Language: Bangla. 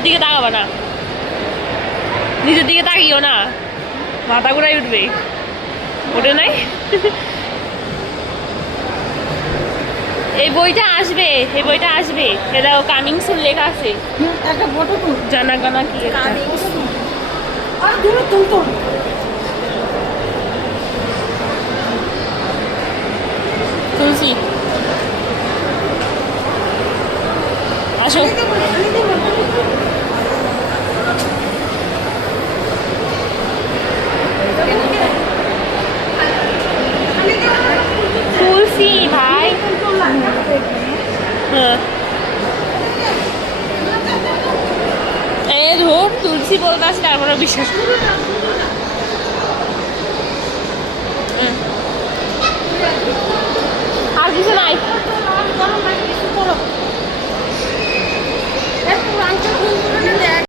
নিচের দিকে তাকাবা না, নিচের দিকে তাকিও না, মাথা ঘুরাই উঠবে। ওটা নাই। এই বইটা আসবে, এই বইটা আসবে, এটা কামিং সুন লেখা আছে। একটা ফটো তুল, জানা গানা কি একটা। আর দূরে তুল তুল। তুলসী আসো। তুলসী ভাই, হ্যাঁ এ ধর তুলসী বলতে আসি, তারপরে বিশ্বাস